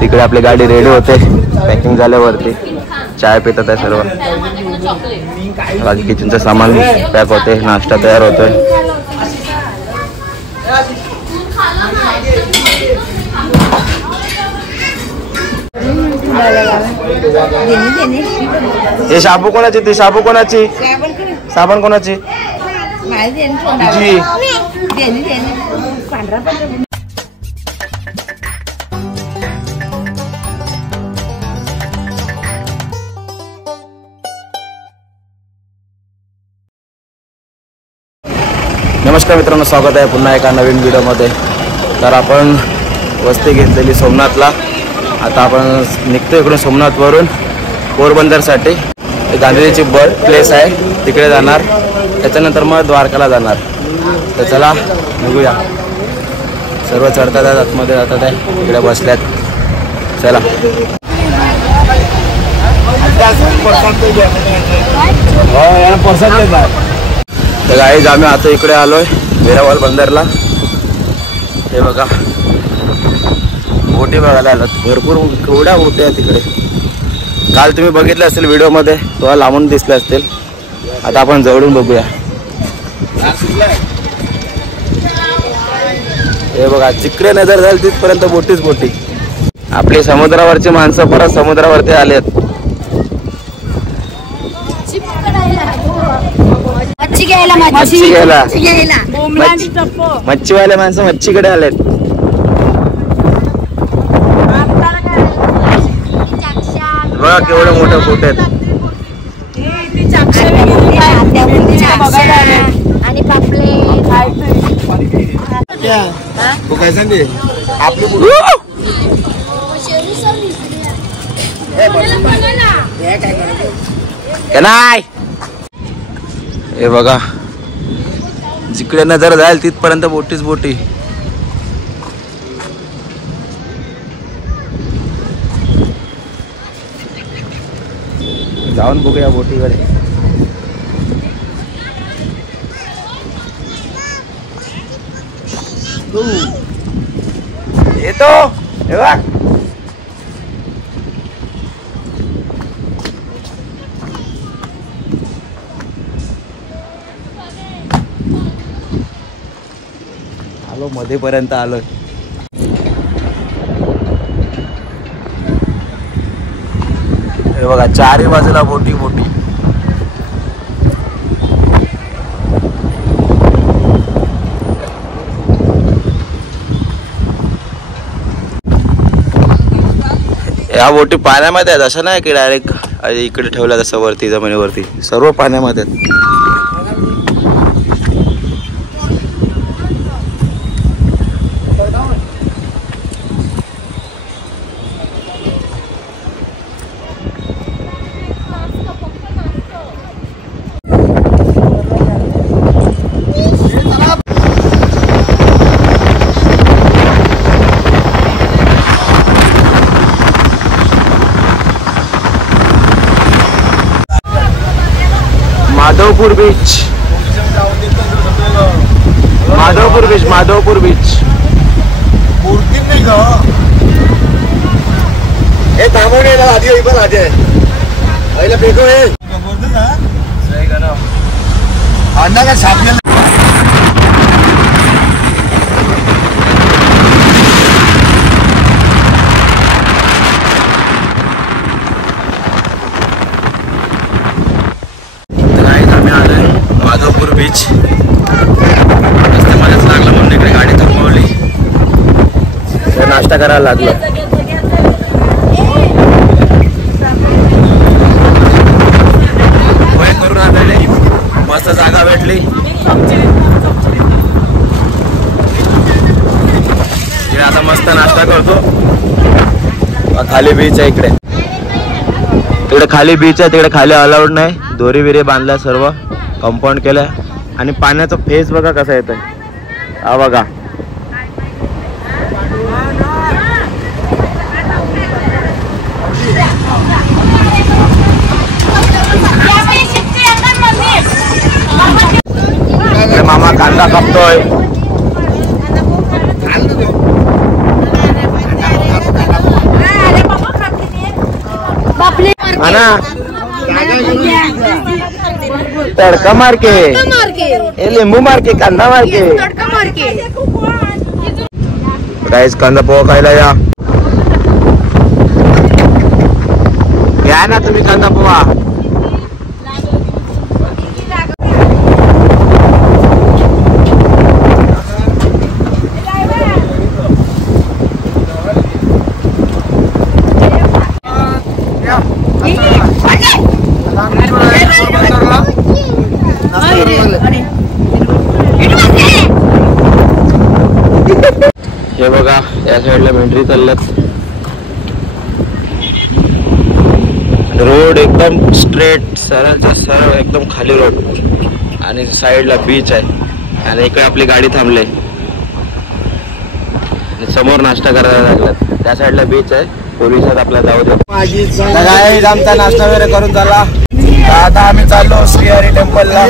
तिकडे आपली गाडी रेडी होते, पॅकिंग झाल्यावरती चाय पितात आहे सर्व. बाकी किचनचं सामान पॅक होते, नाश्ता तयार होतोय. हे शाबू कोणाची, ती शाबू कोणाची, साबण कोणाची जी. नमस्कार मित्रांनो, स्वागत आहे पुन्हा एका नवीन व्हिडिओमध्ये. तर आपण वस्ती घेतलेली सोमनाथला. आता आपण निघतो इकडून सोमनाथवरून पोरबंदरसाठी. गांधीजीची बर्थ प्लेस आहे, तिकडे जाणार. त्याच्यानंतर मग द्वारकाला जाणार. तर चला निघूया. सर्व चढतात आहेत, आतमध्ये जातात आहे, इकडे बसल्यात. चला. तर गाईज आम्ही आता इकडे आलोय वेरावल बंदरला. हे बघा बोटी बघायला आलो. भरपूर केवढ्या बोटी आहेत तिकडे. काल तुम्ही बघितले असतील व्हिडिओमध्ये, तेव्हा लांबून दिसले असतील. आता आपण जवळून बघूया. हे बघा जिकडे नजर जाईल तिथपर्यंत बोटीच बोटी. आपली समुद्रावरची माणसं परत समुद्रावरती आलेत. मच्छीवाले माणसं मच्छीकडे आलेत. बघा केवढे मोठे बोट आहेत. नाही हे बघा जिकडे नजर जाईल तिथपर्यंत बोटीच बोटी. जाऊन बघूया बोटीकडे. येतो हे बघ. आलो मध्येपर्यंत आलोय. हे बघा चारही बाजूला बोटी बोटी. या बोटी पाण्यामध्ये आहेत, असं नाही की डायरेक्ट इकडे ठेवल्या तसं वरती जमिनीवरती. सर्व पाण्यामध्ये आहेत. Madhavpur beach, Madhavpur beach, Madhavpur beach. हे थांबवणे आधी पण आधी पहिला फेको हे अन्ना का साथ. माधवपुर बीच रस्त्यामध्येच लागला म्हणून इकडे गाडी थांबवली. नाश्ता करायला लागलो. वय करून आलेले, मस्त जागा भेटली. आता मस्त नाश्ता करतो. खाली बीच आहे इकडे. तिकडे खाली बीच आहे, तिकडे खाली अलाउड नाही. दोरी बिरी बांधल्या, सर्व कंपाऊंड केलंय. आणि पाण्याचा फेस बघा कसा येतोय. हा बघा मामा कांदा कापतोय. आना तड़का मार के लिंबू मार के कांदा मार के गाइस कांदा पोहा खायला या ना तुम्ही कांदा पोहा. हे बघा या साईडला मेंढरी चालल्यात. रोड एकदम स्ट्रेट सरळचा सरळ एकदम खाली रोड आणि साईडला बीच आहे आणि इकडे आपली गाडी थांबले. समोर नाश्ता करायला लागलात. त्या साईडला बीच आहे. पोलिसात आपला जाऊ दे. आमचा नाश्ता वगैरे करून झाला. आता आम्ही चाललो श्रीहरी टेम्पलला.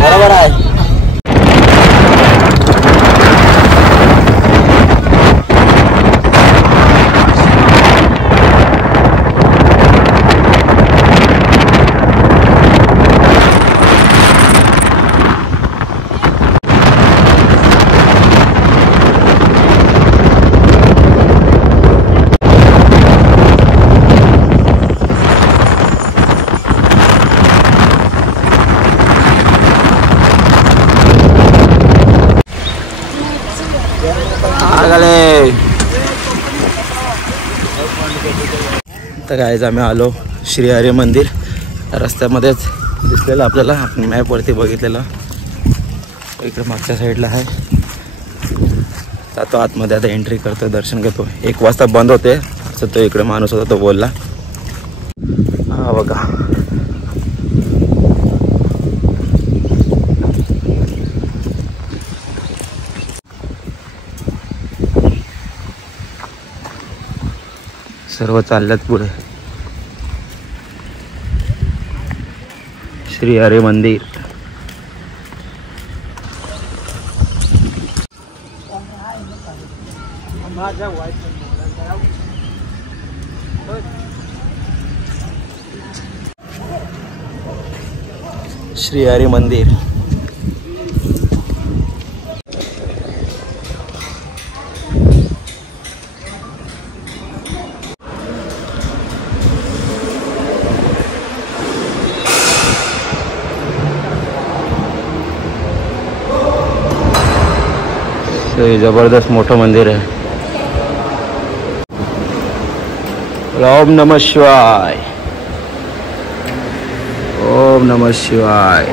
बरोबर आहे. तर गाईज आम्ही आलो श्रीहरी मंदिर. रस्त्यामध्येच दिसलेलं आपल्याला, आपण मॅपवरती बघितलेलं. इकडे मागच्या साईडला आहे. जातो आतमध्ये. आता एंट्री करतो, दर्शन घेतो. 1 वाजता बंद होते असं तो इकडे माणूस होता तो बोलला. हा बघा सर्व चालल्यात पुढे. श्रीहरी मंदिर. श्रीहरी मंदिर. जबरदस्त मोठं मंदिर आहे. ओम नमः शिवाय. ओम नमः शिवाय.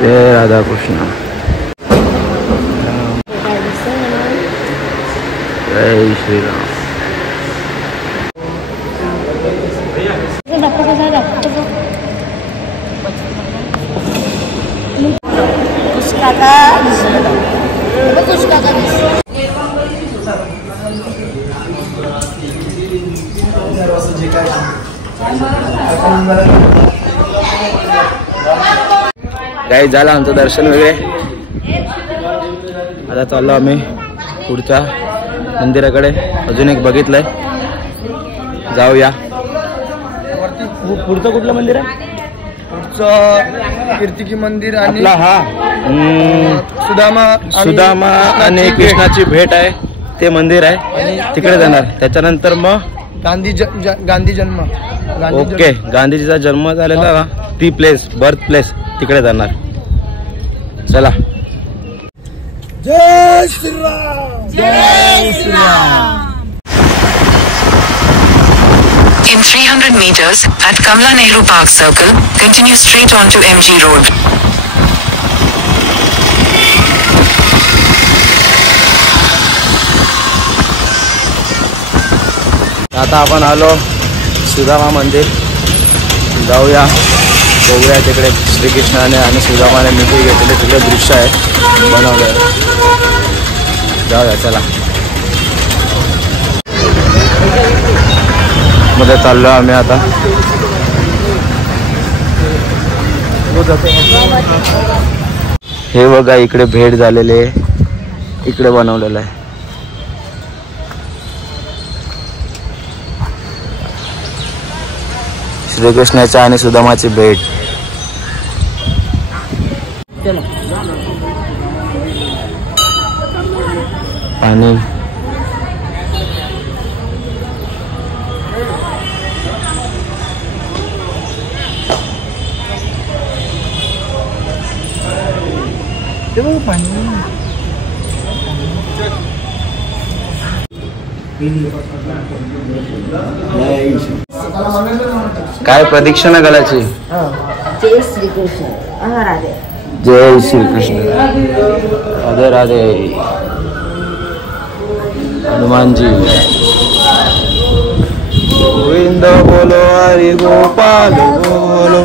जय राधा कृष्ण. जय श्रीराम. गाईज झालं आमचं दर्शन वगैरे. आता चाललो आम्ही पुढच्या मंदिराकडे. अजून एक बघितलंय, जाऊया. पुढचं कुठलं मंदिर आहे? पुढचं कीर्तिकी मंदिर आणि हा सुदामा आणि कृष्णाची भेट आहे ते मंदिर आहे. तिकडे जाणार. त्याच्यानंतर मग गांधी जन्म. ओके, गांधीजीचा जन्म झालेला ना ती प्लेस, बर्थ प्लेस, तिकडे जाणार. चला. जय श्रीराम. जय Shriram. In 300 meters, at Kamla Nehru Park Circle, continue straight on to MG Road. आता आपण आलो सुदामा मंदिर. जाऊया, बघूया तिकडे श्रीकृष्णाने आणि सुदामाने मिठी घेतलेले तिकडे दृश्य आहे बनवलं. जाऊया चला. मध्ये चाललो आम्ही आता. हे बघा इकडे भेट झालेले, इकडे बनवलेलं आहे. श्रीकृष्णाच्या आणि सुदामाची भेट. पाणी काय प्रदक्षिणा घालायची. जय श्रीकृष्ण. राधे. जय श्रीकृष्ण. राधे राधे. हनुमानजी. गोविंद बोलो हरि गोपाल बोलो.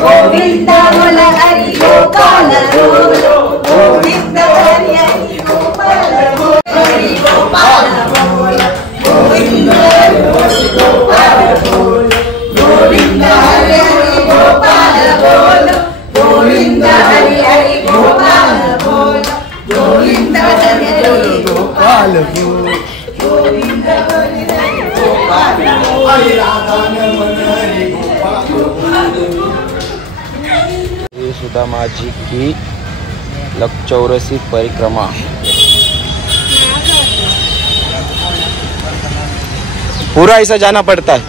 गोविंद बोलो हरि गोपाल बोलो. गोविंद हरि हरि गोपाल बोलो. हरि गोपाल बोलो. गोविंद हरि गोपाल बोलो. गोविंद हरि हरि गोपाल बोलो. गोविंद हरि हरि गोपाल बोलो. गोविंद हरि हरि गोपाल बोलो. गोविंद हरि हरि गोपाल बोलो. हरि राधा नमन हरि गोपाल बोलो. सुदामा जी की लक्षौरसी परिक्रमा. पूरा ऐसा जाना पड़ता है.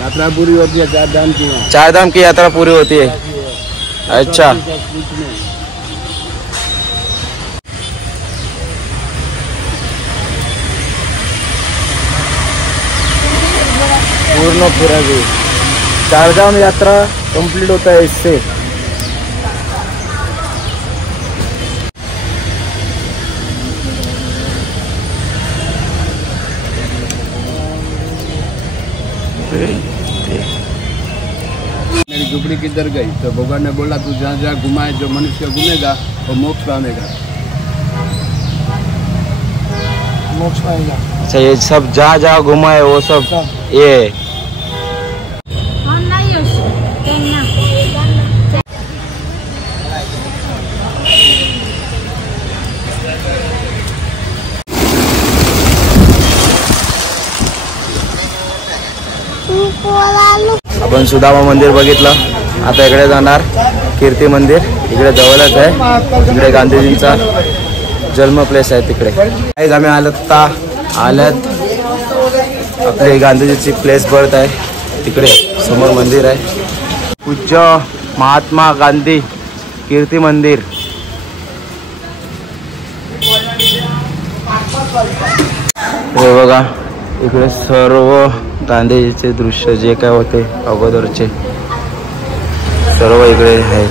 यात्रा पूरी होती है, 4 धाम की. 4 धाम की यात्रा पूरी होती है. अच्छा. पूर्ण फिरावी. 4 धाम यात्रा कंप्लीट होता है इससे. मेरी झुपड़ी किधर गई तो भगवान ने बोला तू जहाँ जहाँ घुमाए जो मनुष्य घूमेगा वो मोक्ष पाएगा. मोक्ष पाएगा. अच्छा, ये सब जहाँ जहाँ घुमा है वो सब ये आपण सुदामा मंदिर बघितलं. आता इकडे जाणार कीर्ती मंदिर. इकडे जवळच आहे. इकडे गांधीजींचा जन्म प्लेस आहे तिकडे. काहीच आम्ही आल्यात आपले गांधीजीची प्लेस बर्थ आहे तिकडे समोर मंदिर आहे. पूज्य महात्मा गांधी कीर्ती मंदिर. हे बघा इकडे सर्व गांधीजीचे दृश्य जे काय होते अगोदरचे सर्व इकडे आहेत.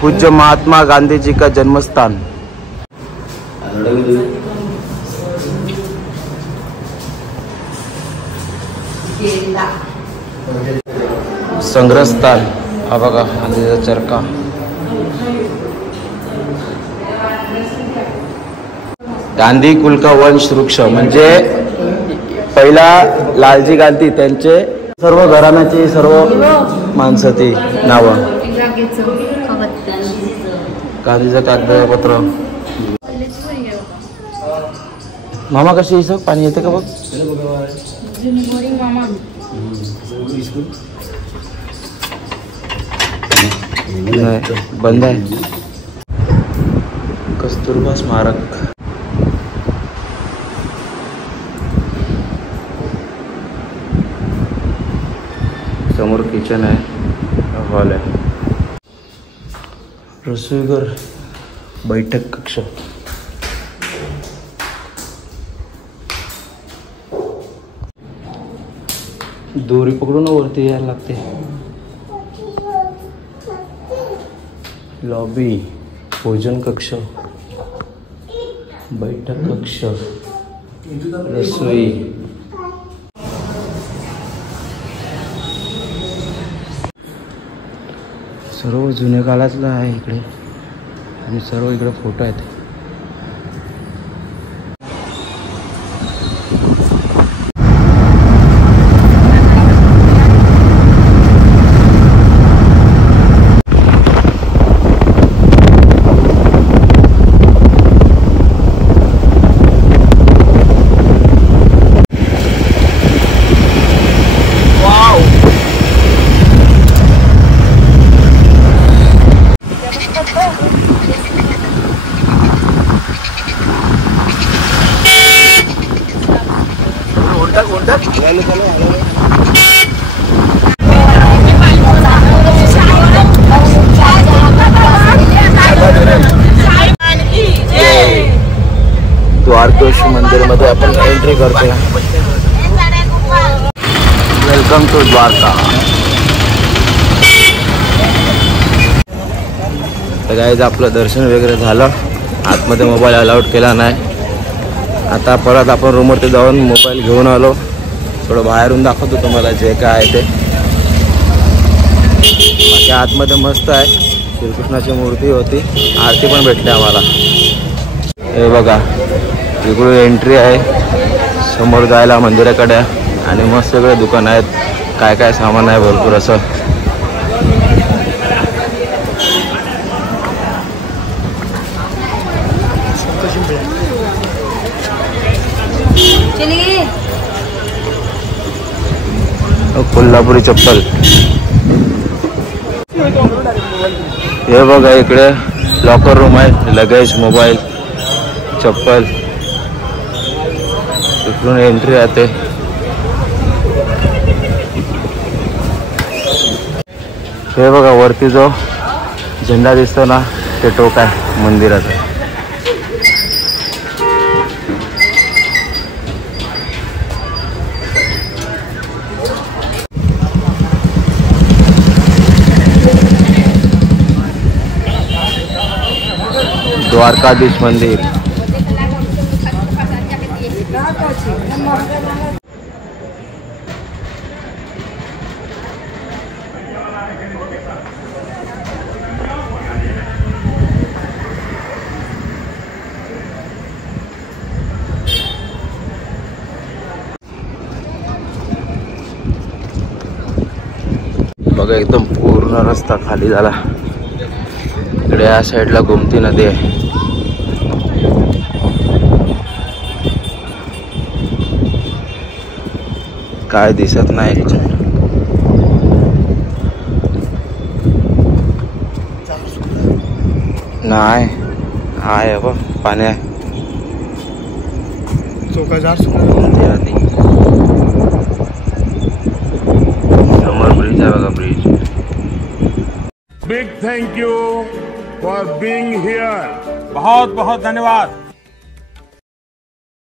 पूज्य महात्मा गांधी जी का जन्मस्थान. संग्रहस्थान. हा बघा गांधीचा चरखा. गांधी कुल का वंश वृक्ष म्हणजे पहिला लालजी गांधी त्यांचे सर्व घराण्याची सर्व माणसं ती नावं. गांधीचं कागदपत्र. मामा कशी येतं पाणी येते का बघ. नाही बंद आहे. कस्तुरबा स्मारक. समोर किचन आहे. हॉल आहे. रसोईघर. बैठक कक्ष. दोरी पकडून वरती यायला लागते. लॉबी. भोजन कक्ष. बैठक कक्ष. रसोई. सर्व जुन्या काळातलं आहे इकडे आणि सर्व इकडे फोटो आहेत. द्वारकेश मंदिर मध्ये आपण एंट्री करतोय. Welcome to Dwarka. तर गाईज आपलं दर्शन वगैरे झालं. आतमध्ये मोबाईल अलाउड केला नाही. आता परत आपण रूमवरती जाऊन मोबाईल घेऊन आलो. थोडं बाहेरून दाखवतो तुम्हाला जे काय आहे ते. बाकी आतमध्ये मस्त आहे. श्रीकृष्णाची मूर्ती होती. आरती पण भेटली आम्हाला. हे बघा इकडून एंट्री आहे समोर जायला मंदिराकडे. आणि मस्त सगळे दुकान आहेत. काय काय सामान आहे भरपूर असं. कोल्हापुरी चप्पल. हे बघा इकडे लॉकर रूम आहे. लगेज मोबाईल चप्पल. इकडून एंट्री आहे. हे बघा वरती जो झेंडा दिसतो ना ते टोक आहे मंदिराचं. द्वारकाधीश मंदिर. बघा एकदम पूर्ण रस्ता खाली झाला. इकडे या साईडला गोमती नदी आहे. काय दिसत नाही. नाही आहे बघ पाणी आहे. समोर ब्रिज आहे बघा bridge. Big thank you for being here. बहुत बहुत धन्यवाद.